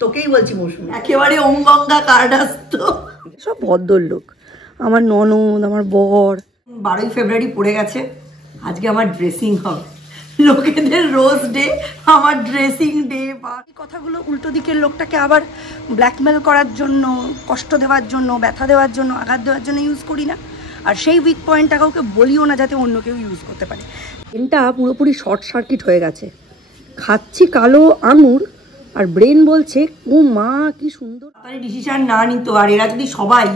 তোকেই বলছি মৌসুমি, একেবারে ওম গঙ্গা কার্ডাস্ত সব ভদ্রলোক। আমার ননদ, আমার বর। 12ই ফেব্রুয়ারি পড়ে গেছে, আজকে আমার ড্রেসিং হবে। লোকেদের রোজ ডে, আমার ড্রেসিং ডে। বা এই কথাগুলো উল্টো দিকের লোকটাকে আবার ব্ল্যাকমেল করার জন্য, কষ্ট দেওয়ার জন্য, ব্যথা দেওয়ার জন্য, আঘাত দেওয়ার জন্য ইউজ করি না। আর সেই উইক পয়েন্টটা কাউকে বলিও না যাতে অন্য কেউ ইউজ করতে পারে। ব্রেনটা পুরোপুরি শর্ট সার্কিট হয়ে গেছে। খাচ্ছি কালো আঙুর আর ব্রেন বলছে ও মা কি সুন্দর। তাড়াতাড়ি ডিসিশন না নিত, আর এরা যদি সবাই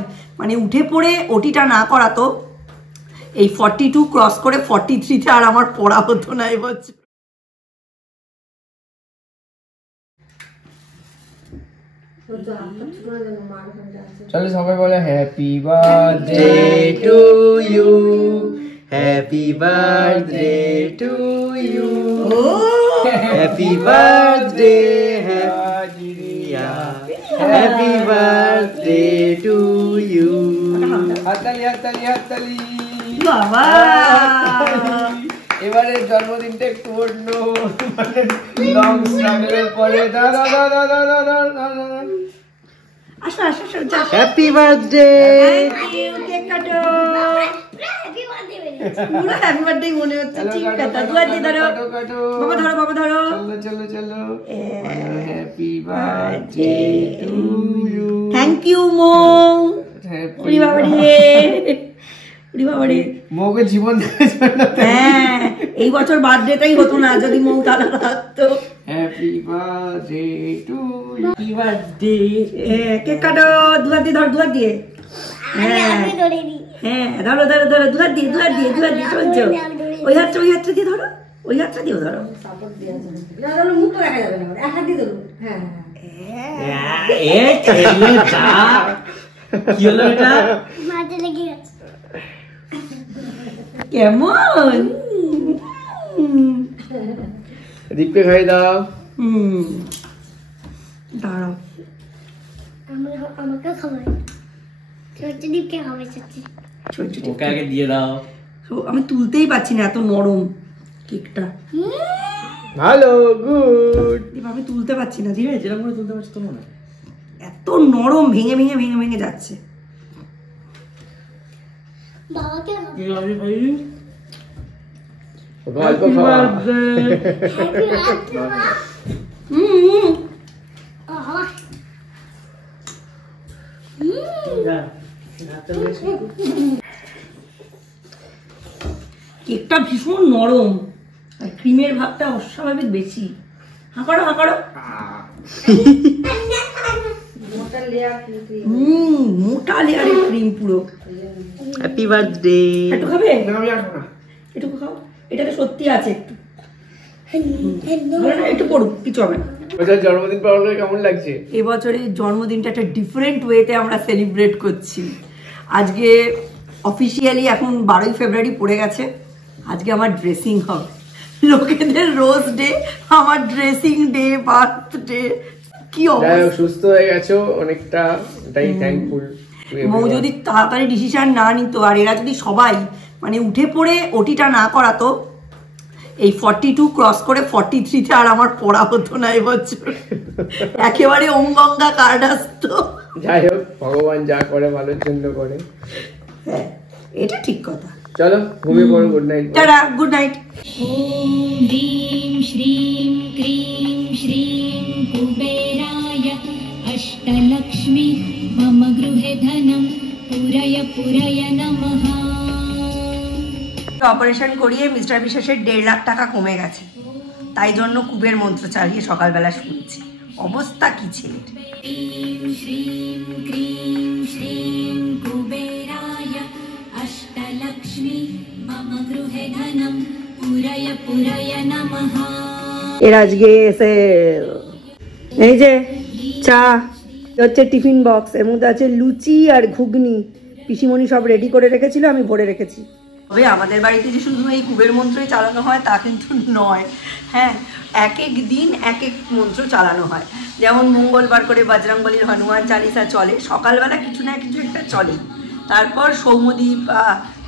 মানে উঠে পড়ে ওটিটা না করাতো, এই 42 ক্রস করে 43তে আর আমার পড়া হতো না এবছর। চলো সবাই বলে happy birthday to you, happy birthday to you, happy birthday happy birthday to you. হাততালি হাততালি হাততালি বাবা। এবারে জন্মদিনটা একটু অন্য লং স্ট্রাগলের পরে। দাদা দাদা দাদা দাদা আসো আসো আসো, হ্যাপি বার্থডে। কেক কাটো। পুরো হ্যাপি বার্থডে মনে হচ্ছে। ঠিক কথা, দুয়ার দিয়ে ধরো বাবা, ধরো বাবা ধরো। চলো চলো চলো, happy birthday to you. Thank you Mou. উড়ি বাবা রে, উড়ি বাবা রে। মৌকে জীবন হ্যাঁ, এই বছর বার্থডেটাই হতো না যদি মৌ তারা থাকতো। Happy birthday to you. Happy birthday. Cake কাটো, দুয়ার দিয়ে ধর, দুয়ার দিয়ে। হ্যাঁ হ্যাঁ, ধরো ধরো ধরো, দুয়ার দিয়ে দুয়ার দিয়ে দুয়ার দিয়ে চলছো। ওই হাতটা দিয়ে ধরো, ওই হাতটা দিয়েও ধরো। মুখটা দেখা যাবে না, এক হাত দিয়ে ধরো। হ্যাঁ কি হলো এটা? কেমন দীপকে খাই দাও। দাঁড়াও, আমাকে খাওয়াই, ছোট দীপকে খাওয়াই ওকে আগে দিয়ে দাও। আমি তুলতেই পারছি না, এত নরম কেকটা। ভালো, গুড। আমি তুলতে পারছি না, ধীরে যেরকম করে তুলতে পারছি তোমার না, এত নরম, ভেঙে ভেঙে ভেঙে ভেঙে যাচ্ছে। বাবাকে গল্প খাওয়া। কেকটা ভীষণ নরম আর ক্রিমের ভাবটা অস্বাভাবিক বেশি। হাঁকাড়ো হাঁকাড়ো। মোটা লেয়ারের ক্রিম পুরো। Happy birthday. একটু খাবে? একটু খাও, এটাতে সত্যি আছে একটু। একটু পড়ুক, কিছু হবে না। জন্মদিন পালন করে কেমন লাগছে? এবছরের জন্মদিনটা একটা ডিফারেন্ট ওয়েতে আমরা সেলিব্রেট করছি। আজকে অফিসিয়ালি এখন 12ই ফেব্রুয়ারি পড়ে গেছে, আজকে আমার ড্রেসিং হবে। লোকেদের রোজ ডে, আমার ড্রেসিং ডে, বার্থডে। কি অবস্থা। সুস্থ হয়ে গেছো অনেকটা, এটাই থ্যাঙ্কফুল। মৌ যদি তাড়াতাড়ি ডিসিশন না নিত, আর এরা যদি সবাই মানে উঠে পড়ে ওটিটা না করাতো, এই 42 ক্রস করে 43তে আর আমার পড়া হতো না এবছর। একেবারে ওম গঙ্গা কার্ডাস্ত। যাই হোক, ভগবান যা করে ভালোর জন্য করে। হ্যাঁ, এটা ঠিক কথা। চলো ঘুমিয়ে পড়ো, গুড নাইট। টাটা, গুড নাইট। ॐ ह्रीं श्रीं क्रीं श्रीं कुबेराय अष्टलक्ष्मी मम गृहे धनं पुरय पुरय नमः। অপারেশন করিয়ে মিস্টার বিশ্বাসের 1.5 লাখ টাকা কমে গেছে, তাই জন্য কুবের মন্ত্র চালিয়ে সকালবেলা শুনছি। অবস্থা কি ছিল। ह्रीं श्रीं क्रीं श्रीं कुबेराय अष्टलक्ष्मी मम गृहे धनं पुरय पुरय नमः। এর আজকে এসে এই যে চা হচ্ছে টিফিন বক্স, এর মধ্যে আছে লুচি আর ঘুগনি। পিসিমণি সব রেডি করে রেখেছিল, আমি ভরে রেখেছি। তবে আমাদের বাড়িতে যে শুধু এই কুবের মন্ত্রই চালানো হয় তা কিন্তু নয়। হ্যাঁ, এক এক দিন এক এক মন্ত্র চালানো হয়। যেমন মঙ্গলবার করে বজরংবলীর হনুমান চালিসা চলে, সকালবেলা কিছু না কিছু একটা চলে। তারপর সৌম্যদীপ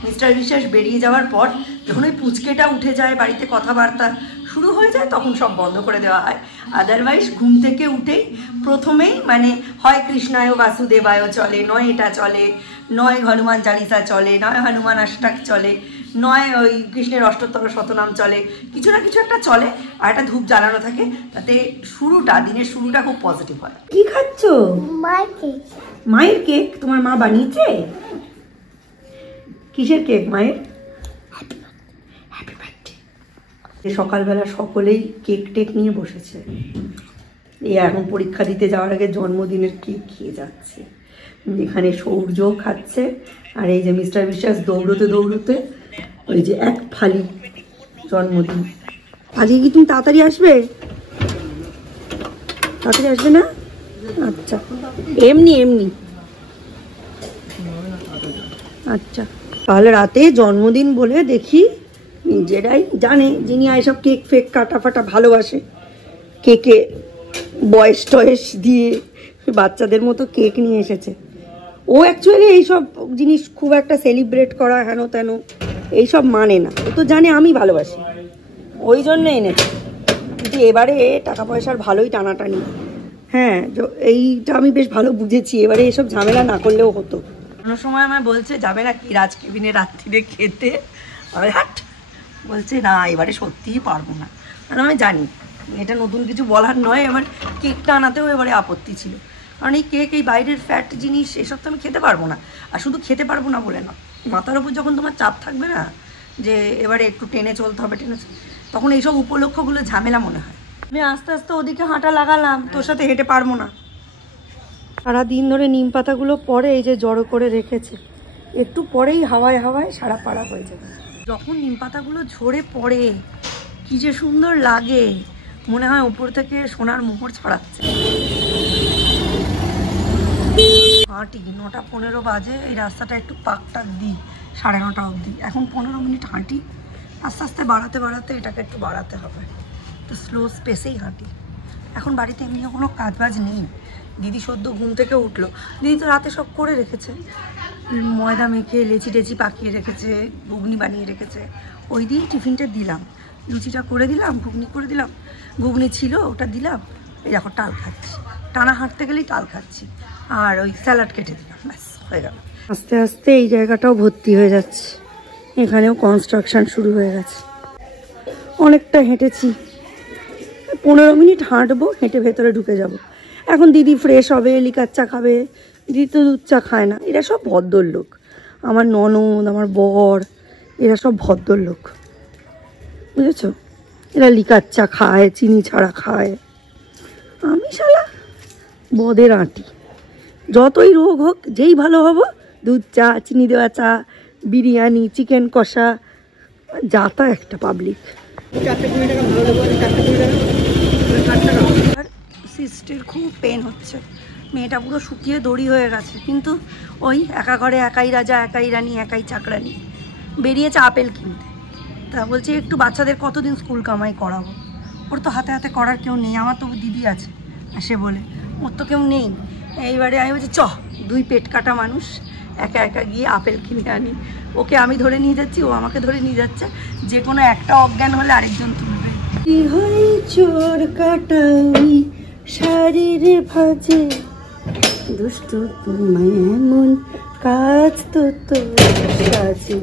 মিস্টার বিশ্বাস বেরিয়ে যাওয়ার পর যখন ওই পুচকেটা উঠে যায়, বাড়িতে কথাবার্তা শুরু হয়ে যায় তখন সব বন্ধ করে দেওয়া হয়। আদারওয়াইজ ঘুম থেকে উঠেই প্রথমেই মানে হয় কৃষ্ণায় বাসুদেবায় চলে, নয় এটা চলে, নয় হনুমান চালিসা চলে, নয় হনুমান অষ্টক চলে, নয় ওই কৃষ্ণের অষ্টোত্তর শতনাম চলে, কিছু না কিছু একটা চলে, আর একটা ধূপ জ্বালানো থাকে, তাতে দিনের শুরুটা খুব পজিটিভ হয়। কি খাচ্ছ? মায়ের কেক। মায়ের কেক? তোমার মা বানিয়েছে? কিসের কেক মায়ের? Happy birthday. সকালবেলা সকলেই কেক টেক নিয়ে বসেছে। এই এখন পরীক্ষা দিতে যাওয়ার আগে জন্মদিনের কেক খেয়ে যাচ্ছে। এখানে সৌর্য খাচ্ছে, আর এই যে মিস্টার বিশ্বাস দৌড়তে দৌড়তে ওই যে এক ফালি জন্মদিন। আজকে কি তুমি তাড়াতাড়ি আসবে? তাড়াতাড়ি আসবে না? আচ্ছা, এমনি আচ্ছা, তাহলে রাতে জন্মদিন বলে দেখি নিজেরাই জানে যিনি এইসব কেক ফেক কাটা ফাটা ভালোবাসে, কেকে বয়স টয়েস দিয়ে বাচ্চাদের মতো কেক নিয়ে এসেছে। ও অ্যাকচুয়ালি এইসব জিনিস খুব একটা সেলিব্রেট করা হেন তেন এইসব মানে না, ও তো জানে আমি ভালোবাসি, ওই জন্য এনেছে। কিন্তু এবারে টাকা পয়সার ভালোই টানাটানি। হ্যাঁ, এইটা আমি বেশ ভালো বুঝেছি, এবারে এসব ঝামেলা না করলেও হতো। কোনো সময় আমায় বলছে যাবে না কি রাজ কেবিনে রাত্রিরে খেতে, আমি হাট বলছে না এবারে সত্যিই পারবো না। কারণ আমি জানি এটা নতুন কিছু বলার নয়, আমার কেকটা আনাতেও এবারে আপত্তি ছিল, কারণ এই কেক এই বাইরের ফ্যাট জিনিস এসব তো আমি খেতে পারবো না। আর শুধু খেতে পারবো না বলে না, মাথার ওপর যখন তোমার চাপ থাকবে না যে এবারে একটু টেনে চলতে হবে, তখন এইসব উপলক্ষগুলো ঝামেলা মনে হয়। আমি আস্তে আস্তে ওদিকে হাঁটা লাগালাম, তোর সাথে হেঁটে পারবো না। সারাদিন ধরে নিম পাতাগুলো পরে এই যে জড়ো করে রেখেছে, একটু পরেই হাওয়ায় হাওয়ায় সারা পাড়া হয়ে যাবে। যখন নিম পাতাগুলো ঝরে পড়ে কি যে সুন্দর লাগে, মনে হয় উপর থেকে সোনার মোহর ছড়াচ্ছে। হাঁটি 9:15 বাজে, এই রাস্তাটা একটু পাকটাক দিই 9:30 অবধি, এখন 15 মিনিট হাঁটি, আস্তে আস্তে বাড়াতে বাড়াতে এটাকে একটু বাড়াতে হবে, তো স্লো স্পেসেই হাঁটি। এখন বাড়িতে এমনিও কোনো কাজবাজ নেই, দিদি সদ্য ঘুম থেকে উঠলো, দিদি তো রাতে সব করে রেখেছে, ময়দা মেখে লেচি টেচি পাকিয়ে রেখেছে, ঘুগনি বানিয়ে রেখেছে, ওই দিয়েই টিফিনটা দিলাম, লুচিটা করে দিলাম, ঘুগনি করে দিলাম, ঘুগনি ছিল ওটা দিলাম, এই দেখো টাল খাচ্ছি, টানা হাঁটতে গেলেই টাল খাচ্ছি, আর ওই স্যালাড কেটে দিলাম, ব্যাস হয়ে গেল। আস্তে আস্তে এই জায়গাটাও ভর্তি হয়ে যাচ্ছে, এখানেও কনস্ট্রাকশন শুরু হয়ে গেছে। অনেকটা হেঁটেছি, 15 মিনিট হাঁটবো, হেঁটে ভেতরে ঢুকে যাব। এখন দিদি ফ্রেশ হবে, লিকার চা খাবে, দিদি তো দুধ চা খায় না। এরা সব ভদ্রলোক, আমার ননদ, আমার বর, এরা সব ভদ্রলোক, বুঝেছো? এরা লিকার চা খায়, চিনি ছাড়া খায়, আমি শালা বদের আঁটি। যতই রোগ হোক, যেই ভালো হব, দুধ চা, চিনি দেওয়া চা, বিরিয়ানি, চিকেন কষা, যাতা একটা পাবলিক। আর সিস্টের খুব পেন হচ্ছে, মেয়েটা পুরো শুকিয়ে দড়ি হয়ে গেছে, কিন্তু ওই একা ঘরে একাই রাজা, একাই রানী, একাই চাকরানি, বেরিয়েছে আপেল কিনতে। তা বলছে একটু বাচ্চাদের কতদিন স্কুল কামাই করাবো, ওর তো হাতে হাতে করার কেউ নেই, আমার তো দিদি আছে, সে বলে ওর তো কেউ নেই। এইবারে আমি বলছি 2 পেট কাটা মানুষ একা একা গিয়ে আপেল কিনে আনি, ওকে আমি ধরে নিয়ে যাচ্ছি, ও আমাকে ধরে নিয়ে যাচ্ছে, যে কোনো একটা অজ্ঞান হলে আরেকজন তুলবে। কি হয় চোর কাটাই শাড়ির ভাজে, দুষ্ট তোমায় এমন কাজ তো তোর সাজে,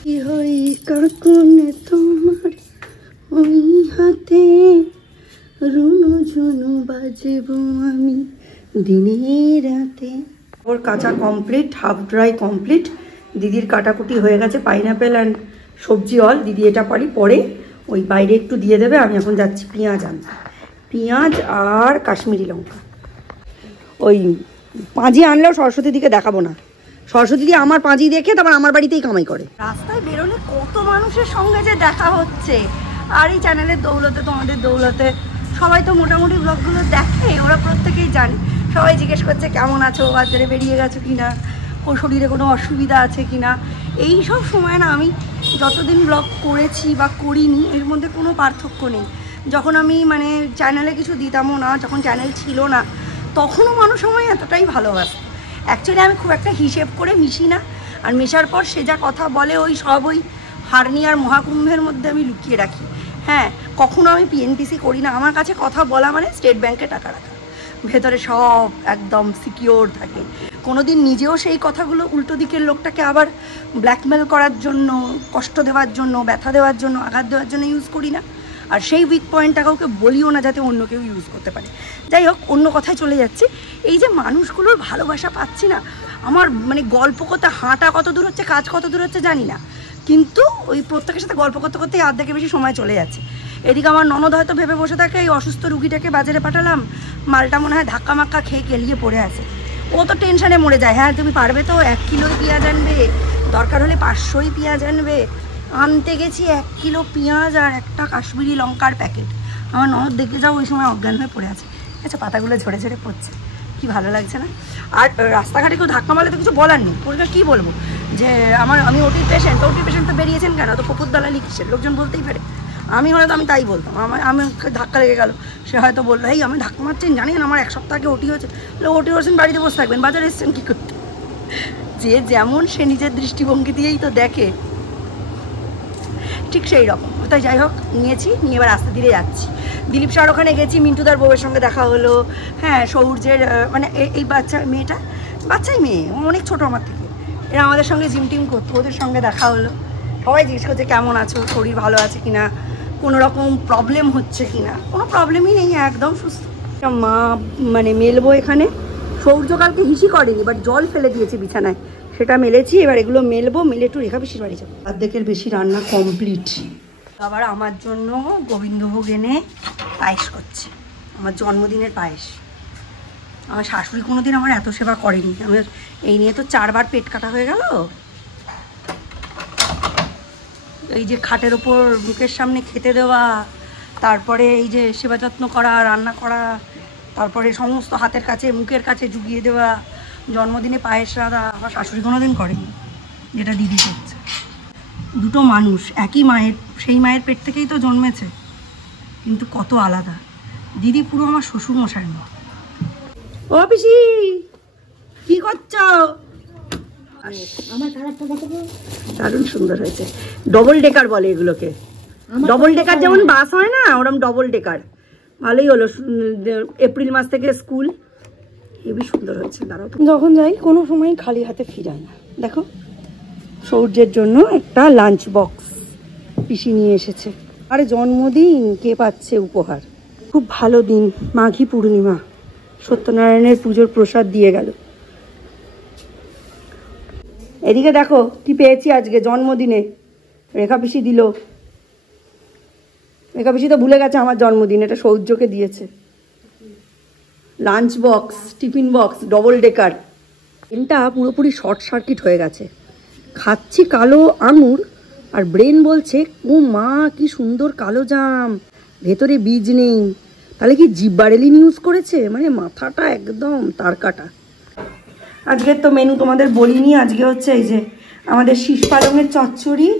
কি হই কাকুন তোমার ওই হাতে, রুনু ঝুনু বাজবো আমি দিনে রাতে। ওর কাঁচা কমপ্লিট, হাফ ড্রাই কমপ্লিট, দিদির কাটাকুটি হয়ে গেছে, পাইনাপেল অ্যান্ড সবজি অল, দিদি এটা পারি পরে ওই বাইরে একটু দিয়ে দেবে। আমি এখন যাচ্ছি পেঁয়াজ আনতে, পেঁয়াজ আর কাশ্মীরি লঙ্কা। ওই পাঁজি আনলেও সরস্বতী দিকে দেখাবো না, সরস্বতী দিয়ে আমার পাঁজি দেখে তারপর আমার বাড়িতেই কামাই করে। রাস্তায় বেরোলে কত মানুষের সঙ্গে যে দেখা হচ্ছে, আর এই চ্যানেলের দৌলতে, তোমাদের দৌলতে সবাই তো মোটামুটি ব্লগগুলো দেখে, ওরা প্রত্যেকেই জানে। সবাই জিজ্ঞেস করছে কেমন আছো, বাজারে বেরিয়ে গেছো কিনা, ওর শরীরে কোনো অসুবিধা আছে কিনা। এই সব সময় না, আমি যতদিন ব্লগ করেছি বা করিনি এর মধ্যে কোনো পার্থক্য নেই। যখন আমি মানে চ্যানেলে কিছু দিতামও না, যখন চ্যানেল ছিল না, তখনও মানুষ আমায় এতটাই ভালোবাসে। অ্যাকচুয়ালি আমি খুব একটা হিসেব করে মিশি না, আর মেশার পর সে যা কথা বলে ওই সব ওই হার্নিয়ার মহাকুম্ভের মধ্যে আমি লুকিয়ে রাখি। হ্যাঁ, কখনো আমি পিএনপিসি করি না। আমার কাছে কথা বলা মানে স্টেট ব্যাংকে টাকা রাখা, ভেতরে সব একদম সিকিওর থাকে। কোনোদিন নিজেও সেই কথাগুলো উল্টো দিকের লোকটাকে আবার ব্ল্যাকমেল করার জন্য, কষ্ট দেওয়ার জন্য, ব্যথা দেওয়ার জন্য, আঘাত দেওয়ার জন্য ইউজ করি না। আর সেই উইক পয়েন্টটা কাউকে বলিও না যাতে অন্য কেউ ইউজ করতে পারে। যাই হোক, অন্য কথায় চলে যাচ্ছি। এই যে মানুষগুলোর ভালোবাসা পাচ্ছি না, আমার মানে গল্প করতে হাঁটা কত দূর হচ্ছে, কাজ কত দূর হচ্ছে জানি না, কিন্তু ওই প্রত্যেকের সাথে গল্প করতে করতেই আর্ধেকের বেশি সময় চলে যাচ্ছে। এদিকে আমার ননদ হয়তো ভেবে বসে থাকে এই অসুস্থ রুগীটাকে বাজারে পাঠালাম, মালটা মনে হয় ধাক্কা মাক্কা খেয়ে কেলিয়ে পড়ে আছে। ও তো টেনশানে মরে যায়। হ্যাঁ, তুমি পারবে তো 1 কিলোই পেঁয়াজ আনবে, দরকার হলে 500ই পেঁয়াজ আনবে। আনতে গেছি 1 কিলো পেঁয়াজ আর একটা কাশ্মীরি লঙ্কার প্যাকেট। আমার ননদ দেখতে যাও ওই সময় অজ্ঞান হয়ে পড়ে আছে। আচ্ছা, পাতাগুলো ঝরে ঝরে পড়ছে, কি ভালো লাগছে না? আর রাস্তাঘাটে কেউ ধাক্কা মারলে তো কিছু বলার নেই, ওটা কী বলবো যে আমি ওটির পেশেন্ট তো বেরিয়েছেন কেন, তো কপুর দালালি কিসের, লোকজন বলতেই পারে। আমি হয়তো আমি তাই বলতাম, আমি ধাক্কা লেগে গেল, সে হয়তো বললো এই আমি ধাক্কা মারছেন জানেন, আমার 1 সপ্তাহ আগে ওটি হয়েছে। ওটি হচ্ছেন, বাড়িতে বসে থাকবেন, বাজারে এসছেন কী করতে? যে যেমন সে নিজের দৃষ্টিভঙ্গি দিয়েই তো দেখে, ঠিক সেই রকম। তাই যাই হোক, নিয়ে এবার আস্তে ধীরে যাচ্ছি। দিলীপ স্যার ওখানে গেছি, মিন্টুদার বউয়ের সঙ্গে দেখা হলো। হ্যাঁ, সৌর্যের মানে এই বাচ্চাই মেয়ে, অনেক ছোটো আমার থেকে। এরা আমাদের সঙ্গে জিম টিম করতো, ওদের সঙ্গে দেখা হলো। সবাই জিজ্ঞেস করছে কেমন আছো, শরীর ভালো আছে কিনা, কোনো রকম প্রবলেম হচ্ছে কিনা। কোনো প্রবলেমই নেই, একদম সুস্থ। মা মানে মেলবো এখানে। সৌর্য কালকে হিসি করেনি, বাট জল ফেলে দিয়েছে বিছানায়, সেটা মেলেছি। এবার এগুলো মেলবো, মেলে একটু রেখা পিসির বাড়ি যাবো। অর্ধেকের বেশি রান্না কমপ্লিট। আবার আমার জন্য গোবিন্দভোগ এনে পায়েস করছে, আমার জন্মদিনের পায়েস। আমার শাশুড়ি কোনোদিন আমার এত সেবা করেনি। আমার এই নিয়ে তো 4 বার পেট কাটা হয়ে গেল। এই যে খাটের ওপর মুখের সামনে খেতে দেওয়া, তারপরে এই যে সেবা যত্ন করা, রান্না করা, তারপরে সমস্ত হাতের কাছে মুখের কাছে জুগিয়ে দেওয়া, জন্মদিনে পায়েস রাধা আমার শাশুড়ি কোনোদিন করেনি, যেটা দিদি করছে। দুটো মানুষ একই মায়ের, সেই মায়ের পেট থেকেই তো জন্মেছে, কিন্তু কত আলাদা। দিদি পুরো আমার শ্বশুর মশাইয়ের মতো। ও পিসি, কি করছো? আমার কালারটা দেখো, দারুণ সুন্দর হয়েছে। ডবল ডেকার বলে এগুলোকে। ডবল ডেকার যেমন বাস হয় না, ওরকম ডবল ডেকার। ভালোই হলো, এপ্রিল মাস থেকে স্কুল। হেবি সুন্দর হয়েছে। দাঁড়াও, যখন যাই কোনো সময় খালি হাতে ফিরাই না। দেখো, সৌর্যের জন্য একটা লাঞ্চ বক্স পিসি নিয়ে এসেছে। আরে জন্মদিন, কে পাচ্ছে উপহার। খুব ভালো দিন, মাঘী পূর্ণিমা, সত্যনারায়ণের পুজোর প্রসাদ দিয়ে গেল। এদিকে দেখো কি পেয়েছি আজকে জন্মদিনে। রেখা পিসি দিল। রেখা পিসি তো ভুলে গেছে আমার জন্মদিন, এটা সৌর্যকে দিয়েছে। Lunch box, tiffin box, double decker. এটা পুরোপুরি শর্ট সার্কিট হয়ে গেছে। খাচ্ছি কালো আঙুর আর ব্রেন বলছে ও মা কি সুন্দর কালো জাম, ভেতরে বীজ নেই। তাহলে কি জিব্বারেলিন ইউজ করেছে? মানে মাথাটা একদম তার কাটা। আজকের তো মেনু তোমাদের বলিনি। আজকে হচ্ছে এই যে আমাদের শীষ পালংয়ের চচ্চড়ি,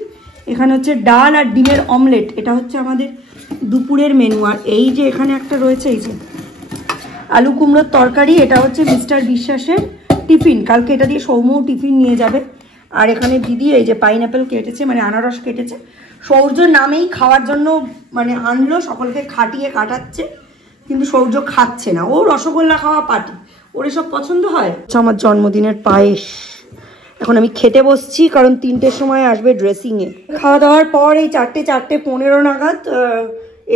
এখানে হচ্ছে ডাল আর ডিমের অমলেট, এটা হচ্ছে আমাদের দুপুরের মেনু। আর এই যে এখানে একটা রয়েছে এই যে আলু কুমড়োর তরকারি, এটা হচ্ছে মিস্টার বিশ্বাসের টিফিন। কালকে এটা দিয়ে সৌম্যও টিফিন নিয়ে যাবে। আর এখানে দিদি এই যে পাইনঅ্যাপেল কেটেছে, মানে আনারস কেটেছে। সৌর্যর নামেই খাওয়ার জন্য মানে আনলো, সকলকে খাটিয়ে কাটাচ্ছে, কিন্তু সৌর্য খাচ্ছে না। ও রসগোল্লা খাওয়া পার্টি, ওর এসব পছন্দ হয়। আমার জন্মদিনের পায়েস। এখন আমি খেতে বসছি, কারণ 3টের সময় আসবে ড্রেসিংয়ে। খাওয়া দাওয়ার পর এই 4:15 নাগাদ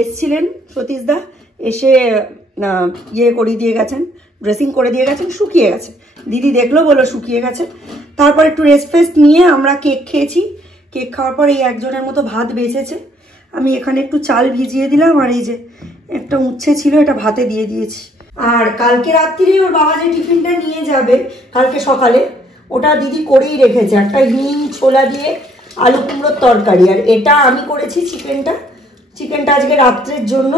এসছিলেন সতীশদা, এসে ইয়ে করিয়ে দিয়ে গেছেন, ড্রেসিং করে দিয়ে গেছেন, শুকিয়ে গেছে। দিদি দেখলো, বললো শুকিয়ে গেছে। তারপর একটু রেস্ট ফেস্ট নিয়ে আমরা কেক খেয়েছি। কেক খাওয়ার পর এই 1 জনের মতো ভাত বেঁচেছে। আমি এখানে একটু চাল ভিজিয়ে দিলাম, আর এই যে একটা উচ্ছে ছিল, এটা ভাতে দিয়ে দিয়েছি। আর কালকে রাত্রিরে ওর বাবা যে টিফিনটা নিয়ে যাবে কালকে সকালে, ওটা দিদি করেই রেখেছে, একটা হিং ছোলা দিয়ে আলু কুমড়োর তরকারি। আর এটা আমি করেছি চিকেনটা আজকে রাত্রের জন্য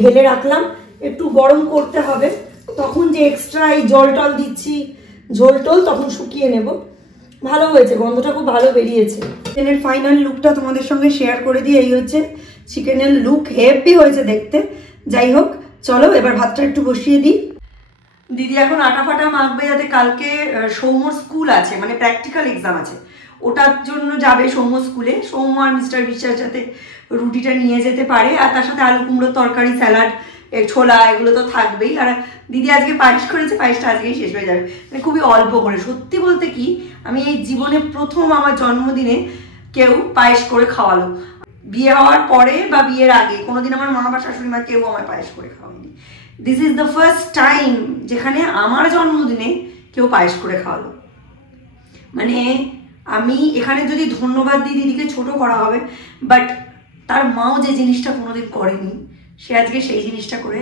ঢেলে রাখলাম, একটু গরম করতে হবে, তখন যে এক্সট্রা এই জল টল দিচ্ছি ঝোল টোল তখন শুকিয়ে নেব। ভালো হয়েছে, গন্ধটা খুব ভালো বেরিয়েছে। চিকেনের ফাইনাল লুকটা তোমাদের সঙ্গে শেয়ার করে দিই। এই হচ্ছে চিকেনের লুক, হেভি হয়েছে দেখতে। যাই হোক, চলো এবার ভাতটা একটু বসিয়ে দিই। দিদি এখন আটা ফাটা মাখবে, যাতে কালকে সৌম্যর স্কুল আছে, মানে প্র্যাকটিক্যাল এক্সাম আছে, ওটার জন্য যাবে সৌম্য স্কুলে। সৌম্য আর মিস্টার বিশ্বাস যাতে রুটিটা নিয়ে যেতে পারে, আর তার সাথে আলু কুমড়োর তরকারি, স্যালাড, ছোলা, এগুলো তো থাকবেই। আর দিদি আজকে পায়েস করেছে, পায়েসটা আজকেই শেষ হয়ে যাবে, মানে খুবই অল্প করে। সত্যি বলতে কি, আমি এই জীবনে প্রথম আমার জন্মদিনে কেউ পায়েস করে খাওয়ালো। বিয়ে হওয়ার পরে বা বিয়ের আগে কোনোদিন আমার মা বা শাশুড়ি মা কেউ আমায় পায়েস করে খাওয়ায়নি। This is the first time যেখানে আমার জন্মদিনে কেউ পায়েস করে খাওয়ালো। মানে আমি এখানে যদি ধন্যবাদ দিই, দিদিকে ছোট করা হবে, বাট তার মাও যে জিনিসটা কোনোদিন করেনি, সে আজকে সেই জিনিসটা করে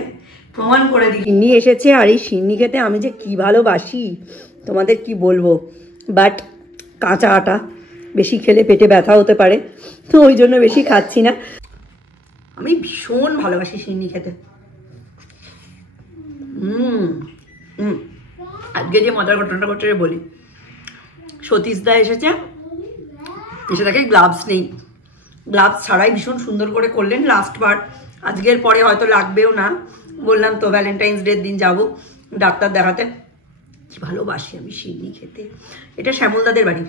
প্রমাণ করে দিল। সিন্নি এসেছে, আর এই সিন্নি খেতে আমি যে কি ভালোবাসি তোমাদের কি বলবো। বাট কাঁচা আটা, বেশি খেলে পেটে ব্যথা হতে পারে, তো ওই জন্য বেশি খাচ্ছি না। আমি ভীষণ ভালোবাসি সিন্নি খেতে। আজকে যে মজার ঘটনাটা ঘটে বলি, সতীশদা এসেছে, এসে দেখে গ্লাভস নেই, গ্লাভস ছাড়াই ভীষণ সুন্দর করে করলেন লাস্ট বার। আজকের পরে হয়তো লাগবেও না, বললাম তো ভ্যালেন্টাইন্স ডের দিন যাব ডাক্তার দেখাতে। কি ভালোবাসি আমি সিন্নি খেতে। এটা শ্যামলদাদের বাড়ি।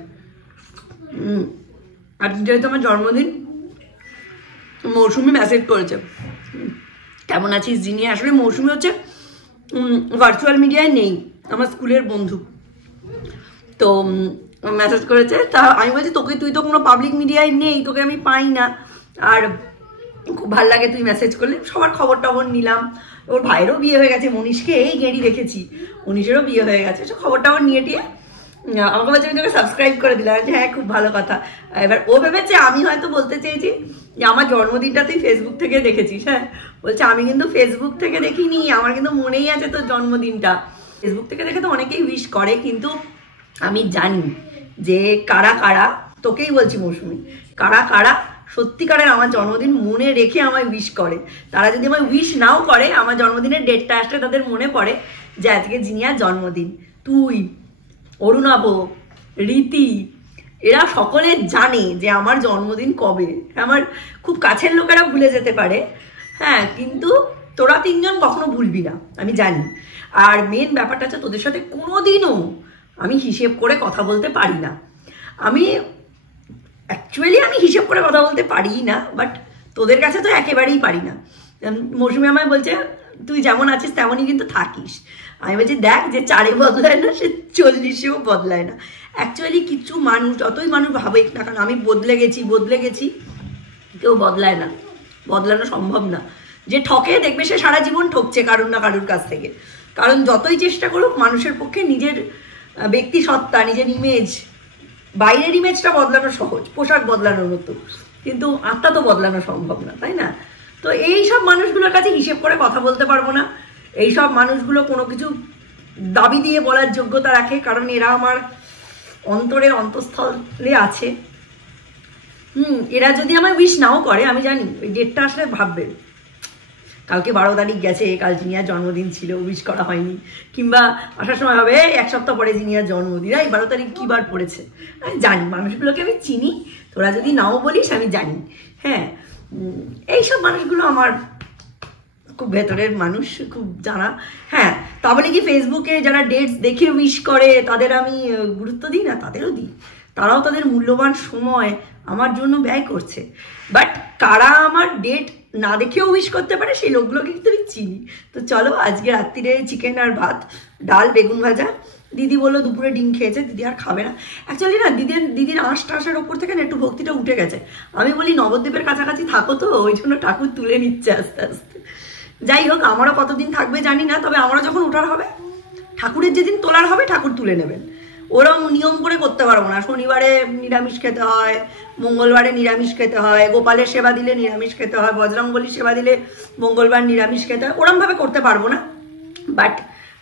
আর যেহেতু আমার জন্মদিন, মৌসুমি মেসেজ করেছে কেমন আছিস যিনি। আসলে মৌসুমি হচ্ছে ভার্চুয়াল মিডিয়ায় নেই, আমার স্কুলের বন্ধু, তো মেসেজ করেছে। তা আমি বলছি তোকে, তুই তো কোনো পাবলিক মিডিয়ায় নেই, তোকে আমি পাই না, আর খুব ভালো লাগে তুই মেসেজ করলে। সবার খবর টবর নিলাম। ওর ভাইয়েরও বিয়ে হয়ে গেছে, মনীষকে এই গেঁড়ি দেখেছি, মনীষেরও বিয়ে হয়ে গেছে। সব খবর টবর নিয়ে টিয়ে আমাকে বলছে আমি তোকে সাবস্ক্রাইব করে দিলাম। হ্যাঁ, খুব ভালো কথা। এবার ও ভেবেছে আমি হয়তো বলতে চেয়েছি যে আমার জন্মদিনটা তুই ফেসবুক থেকে দেখেছিস। হ্যাঁ, বলছে আমি কিন্তু ফেসবুক থেকে দেখিনি, আমার কিন্তু মনেই আছে তোর জন্মদিনটা। ফেসবুক থেকে দেখে তো অনেকেই উইশ করে, কিন্তু আমি জানি যে কারা কারা, তোকেই বলছি মৌসুমি, কারা কারা সত্যিকারের আমার জন্মদিন মনে রেখে আমায় উইশ করে। তারা যদি আমায় উইশ নাও করে, আমার জন্মদিনের ডেটটা আসলে তাদের মনে পড়ে যে আজকে জিনিয়ার জন্মদিন। তুই, অরুণাভ, রীতি, এরা সকলে জানে যে আমার জন্মদিন কবে। আমার খুব কাছের লোকেরা ভুলে যেতে পারে, হ্যাঁ, কিন্তু তোরা তিনজন কখনো ভুলবি না, আমি জানি। আর মেন ব্যাপারটা হচ্ছে তোদের সাথে কোনোদিনও আমি হিসেব করে কথা বলতে পারি না। আমি হিসেব করে কথা বলতে পারি না, বাট তোদের কাছে তো একেবারেই পারি না। মৌসুমি আমায় বলছে তুই যেমন আছিস তেমনই কিন্তু থাকিস। আমি বলছি দেখ, যে 4 বদলায় না সে 40-এও বদলায় না। অ্যাকচুয়ালি কিছু মানুষ, যতই মানুষ ভাবে না কারণ আমি বদলে গেছি, কেউ বদলায় না, বদলানো সম্ভব না। যে ঠকে দেখবে সে সারা জীবন ঠকছে কারুর না কারুর কাছ থেকে। কারণ যতই চেষ্টা করুক, মানুষের পক্ষে নিজের ব্যক্তি সত্তা, নিজের ইমেজ, বাইরের ইমেজটা বদলানো সহজ, পোশাক বদলানোর মতো, কিন্তু আত্মা তো বদলানো সম্ভব না, তাই না? তো এই সব মানুষগুলোর কাছে হিসেব করে কথা বলতে পারবো না। এই সব মানুষগুলো কোনো কিছু দাবি দিয়ে বলার যোগ্যতা রাখে, কারণ এরা আমার অন্তরের অন্তঃস্থলে আছে। এরা যদি আমায় উইশ নাও করে, আমি জানি ওই ডেটটা আসলে ভাববে কালকে 12 তারিখ গেছে, কাল জিনিয়ার জন্মদিন ছিল, উইশ করা হয়নি, কিংবা আসার সময় হবে 1 সপ্তাহ পরে জিনিয়ার জন্মদিন, এই 12 তারিখ কী বার পড়েছে। আমি জানি, মানুষগুলোকে আমি চিনি, তোরা যদি নাও বলিস আমি জানি। হ্যাঁ, এইসব মানুষগুলো আমার খুব ভেতরের মানুষ, খুব জানা। হ্যাঁ, তা বলে কি ফেসবুকে যারা ডেটস দেখে উইশ করে তাদের আমি গুরুত্ব দিই না? তাদেরও দিই। তারাও তাদের মূল্যবান সময় আমার জন্য ব্যয় করছে। বাট কারা আমার ডেট না দেখেও উইশ করতে পারে সেই লোকগুলোকে কিন্তু আমি চিনি। তো চলো, আজকে রাত্রিরে চিকেন আর ভাত, ডাল, বেগুন ভাজা। দিদি বললো দুপুরে ডিম খেয়েছে, দিদি আর খাবে না। অ্যাকচুয়ালি না, দিদির আঁশটাশের ওপর থেকে না একটু ভক্তিটা উঠে গেছে। আমি বলি নবদ্বীপের কাছাকাছি থাকো তো, ওই জন্য ঠাকুর তুলে নিচ্ছে আস্তে আস্তে। যাই হোক, আমারও কতদিন থাকবে জানি না, তবে আমারও যখন ওঠার হবে, ঠাকুরের যেদিন তোলার হবে ঠাকুর তুলে নেবেন। ওরম নিয়ম করে করতে পারবো না। শনিবারে নিরামিষ খেতে হয়, মঙ্গলবারে নিরামিষ খেতে হয়, গোপালের সেবা দিলে নিরামিষ খেতে হয়, বজরংবলীর সেবা দিলে মঙ্গলবার নিরামিষ খেতে হয়, ওরমভাবে করতে পারবো না। বাট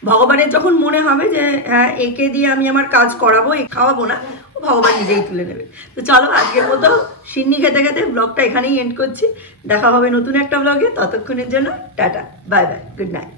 ভগবানের যখন মনে হবে যে হ্যাঁ একে দিয়ে আমি আমার কাজ করাবো, এ খাওয়াবো না, ও ভগবান নিজেই তুলে নেবে। তো চলো, আজকের মতো সিন্নি খেতে খেতে ব্লগটা এখানেই এন্ড করছি। দেখা হবে নতুন একটা ব্লগে, ততক্ষণের জন্য tata, bye bye, good night.